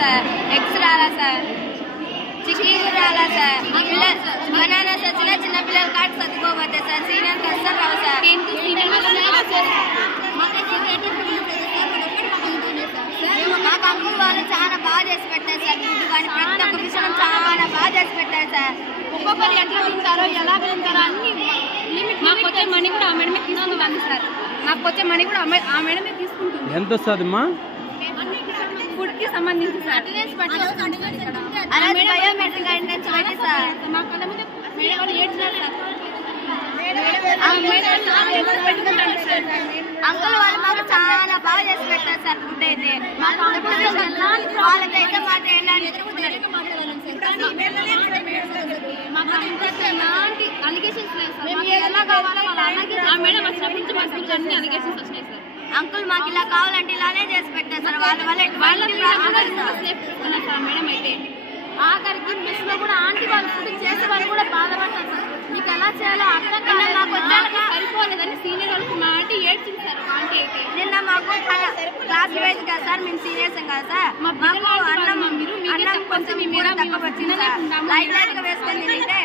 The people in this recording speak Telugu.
సార్ ఎగ్స్ రాలా సార్ చికెన్ రాలా సార్. బనానాస్ వచ్చినా చిన్న పిల్లలు కాటు సర్దుకోబోతే సార్ సీనియర్ అస్సలు రావు సార్. మాకు అంకుల్ వాళ్ళు చాలా బాగా చేసి పెట్టారు సార్ ఫుడ్ కానీ ప్రతి ఒక్క విషయం చాలా బాగా చేసి పెట్టారు సార్. ఒక్కొక్కరు ఎట్లా తింటారో ఎలా తింటారో అన్ని లిమిట్ మాకు వచ్చే మనీ కూడా ఆ మేడమే తీసుకుంటాను సార్. మాకు వచ్చే మనీ కూడా ఆ మే- మేడమే తీసుకుంటుంది. ఎంత వస్తుందమ్మా? ఫుడ్ కి సంబంధించి సార్ బయోమెట్రిక్ అటెండెన్స్ పెట్టి సార్ మా కళ్ళ ముందే మేడం వాళ్ళు ఏడ్చినారు సార్ అంకుల్ వాళ్ళు మాకు చాలా బాగా చేసి పెట్టారు సార్ ఫుడ్ అయితే మాకు వాళ్ళకైతే మాట మాకు ఇంట్రెస్ట్ ఎలాంటి అలిగేషన్స్ లేదు సార్ మాకు ఎలా కావాలో అలా అలాగే ఆ మేడం వచ్చినప్పటి నుంచి మా స్కూల్ అన్ని అలిగేషన్స్ వచ్చినాయి సార్ అంకుల్ మాకు ఇలా కావాలంటే ఇలానే చేసి పెట్టారు సార్ వాళ్ళ వల్ల ఎటువంటి లేదు. సార్. మేడం అయితే. ఆఖరికి మిస్లో కూడా ఆంటీ వాళ్ళు ఫుడ్ చేసే వాళ్ళు కూడా బాధపడతారు సార్. మీకు ఎలా చేయాలో అర్థం కాలేదు. మాకు వచ్చాక సరిపోలేదని సీనియర్ వాళ్ళకి మా ఆంటీ మా ఆంటీ అయితే. నిన్న మాకు క్లాస్ వైజ్ కదా సార్ మేము సీరియస్ కదా సార్. మా మాకు అన్నం అన్నం కొంచెం మీ కూర మీద తక్కువ మేము వచ్చింది సార్ లైట్ లైట్గా వేసుకొని తింటే